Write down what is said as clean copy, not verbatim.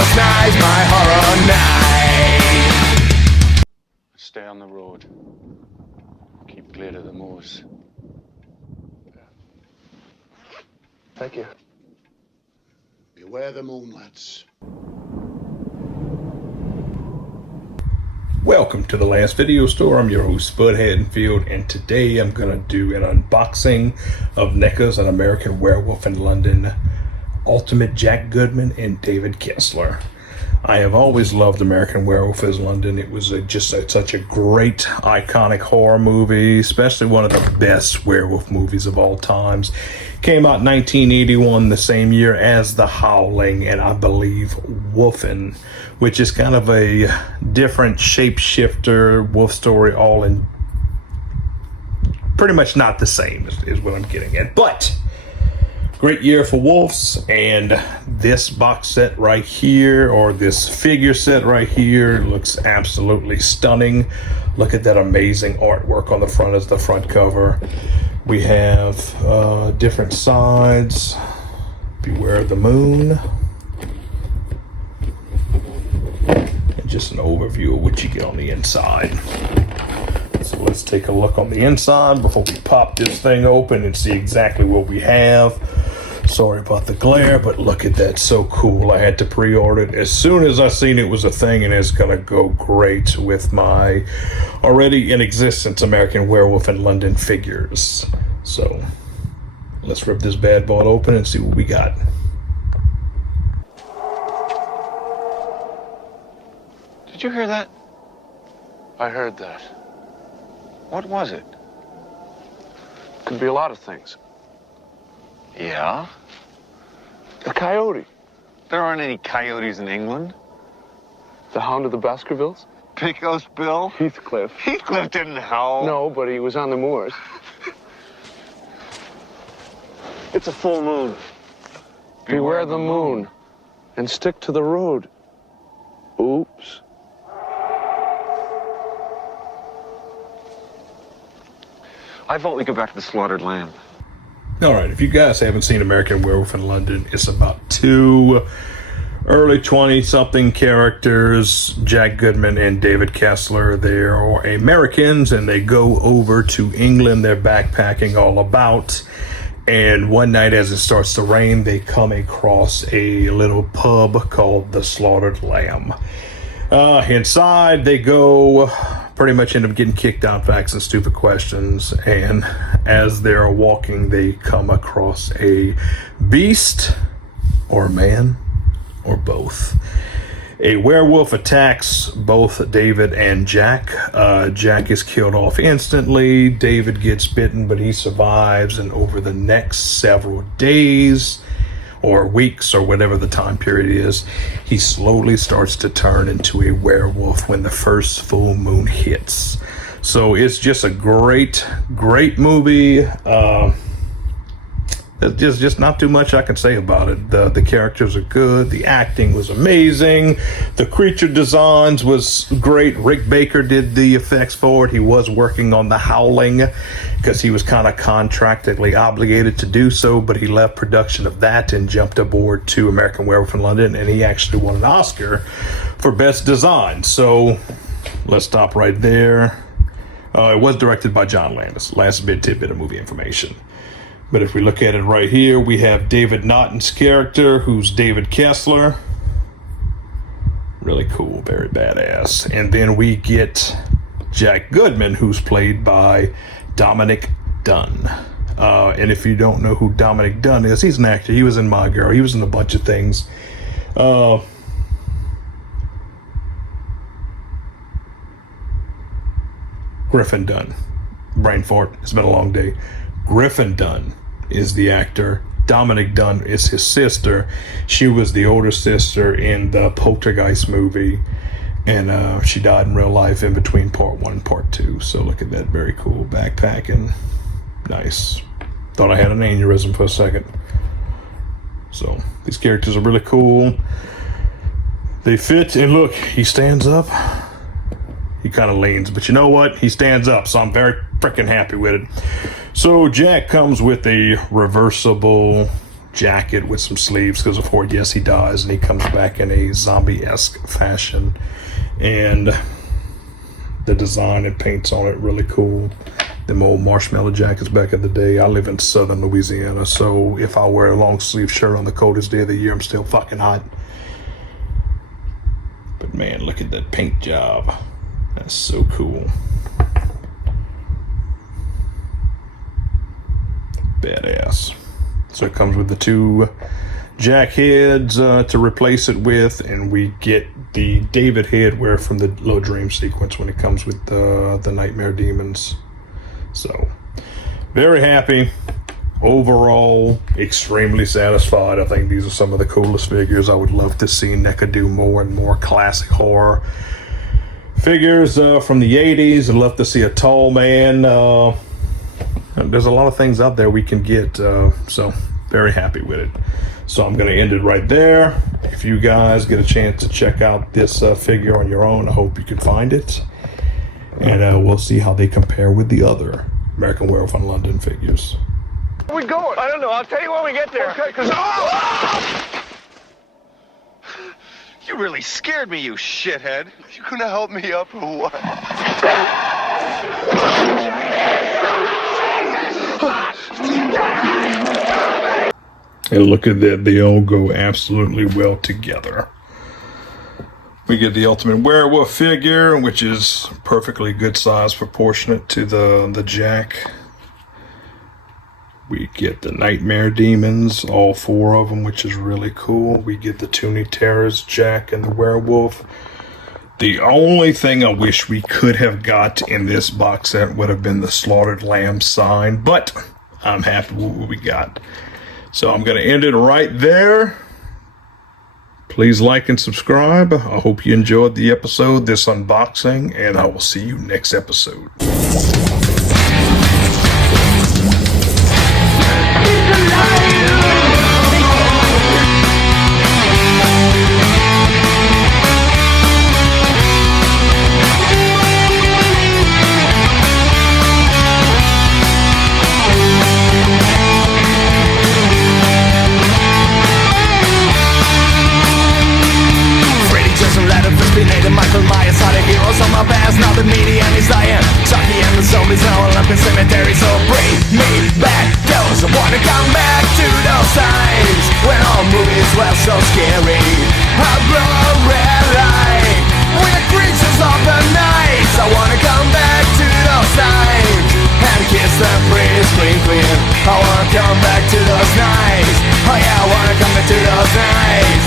Last night's my horror night. Stay on the road. Keep clear to the moors. Thank you. Beware the moon, lads. Welcome to the Last Video Store. I'm your host, Spud Haddonfield, and today I'm going to do an unboxing of Neca An American Werewolf in London, Ultimate Jack Goodman and David Kessler. I have always loved American Werewolf in London. It was such a great, iconic horror movie, especially one of the best werewolf movies of all times. Came out in 1981, the same year as The Howling, and I believe Wolfen, which is kind of a different shapeshifter wolf story, all in pretty much not the same is what I'm getting at. But great year for wolves, and this box set right here, or this figure set right here, looks absolutely stunning. Look at that amazing artwork on the front as the front cover. We have different sides. Beware the moon. And just an overview of what you get on the inside. So let's take a look on the inside before we pop this thing open and see exactly what we have. Sorry about the glare, but look at that, so cool. I had to pre-order it as soon as I seen it was a thing, and it's gonna go great with my already in existence American Werewolf in London figures. So let's rip this bad boy open and see what we got. Did you hear that? I heard that. What was it? Could be a lot of things. Yeah? A coyote. There aren't any coyotes in England. The Hound of the Baskervilles. Pecos Bill? Heathcliff. Heathcliff didn't howl. No, but he was on the moors. It's a full moon. Beware the moon. And stick to the road. Oops. I vote we go back to the slaughtered lamb. All right, if you guys haven't seen American Werewolf in London, it's about two early 20-something characters, Jack Goodman and David Kessler. They are Americans, and they go over to England. They're backpacking all about. And one night as it starts to rain, they come across a little pub called the Slaughtered Lamb. Inside, they go, pretty much end up getting kicked out for asking stupid questions. And as they're walking, they come across a beast, or a man, or both. A werewolf attacks both David and Jack. Jack is killed off instantly. David gets bitten, but he survives. And over the next several days, or weeks, or whatever the time period is, he slowly starts to turn into a werewolf when the first full moon hits. So it's just a great movie. There's just not too much I can say about it. The characters are good. The acting was amazing. The creature designs was great. Rick Baker did the effects for it. He was working on The Howling because he was kind of contractually obligated to do so, but he left production of that and jumped aboard to American Werewolf in London, and he actually won an Oscar for Best Design. So let's stop right there. It was directed by John Landis. Last tidbit of movie information. But if we look at it right here, we have David Naughton's character, who's David Kessler. Really cool, very badass. And then we get Jack Goodman, who's played by Dominic Dunn. And if you don't know who Dominic Dunn is, he's an actor. He was in My Girl. He was in a bunch of things. Griffin Dunn. Brain fart. It's been a long day. Griffin Dunn is the actor. Dominic Dunn is his sister. She was the older sister in the Poltergeist movie, and she died in real life in between part 1 and part 2. So look at that, very cool backpacking. Nice. Thought I had an aneurysm for a second. So these characters are really cool. They fit, and look, he stands up. He kind of leans, but you know what? He stands up, so I'm very freaking happy with it. So Jack comes with a reversible jacket with some sleeves because of course, yes, he dies and he comes back in a zombie-esque fashion. And the design and paints on it really cool. Them old marshmallow jackets back in the day. I live in southern Louisiana, so if I wear a long sleeve shirt on the coldest day of the year, I'm still fucking hot. But man, look at that paint job. That's so cool. Badass. So it comes with the two jack heads to replace it with, and we get the David head where from the Low Dream sequence when it comes with the Nightmare Demons. So very happy. Overall, extremely satisfied. I think these are some of the coolest figures. I would love to see NECA do more and more classic horror figures from the 80s. I'd love to see a tall man. There's a lot of things out there we can get, so very happy with it. So I'm going to end it right there. If you guys get a chance to check out this figure on your own, I hope you can find it. And we'll see how they compare with the other American Werewolf in London figures. Where are we going? I don't know. I'll tell you when we get there. Okay, because... You really scared me, you shithead. You gonna help me up or what? And look at that, they all go absolutely well together. We get the Ultimate Werewolf figure, which is perfectly good size, proportionate to the Jack. We get the Nightmare Demons, all four of them, which is really cool. We get the Toonie Terrors, Jack, and the Werewolf. The only thing I wish we could have got in this box set would have been the Slaughtered Lamb sign, but I'm happy with what we got. So I'm going to end it right there. Please like and subscribe. I hope you enjoyed the episode, this unboxing, and I will see you next episode. Michael Myers are the heroes of my past. Now the median is dying. Chucky and the zombies are all up in cemetery. So bring me back those. I wanna come back to those times when all movies were so scary. I blow a red light with the creatures of the night. I wanna come back to those times and kiss the pretty scream queen. I wanna come back to those nights. Oh yeah, I wanna come back to those nights.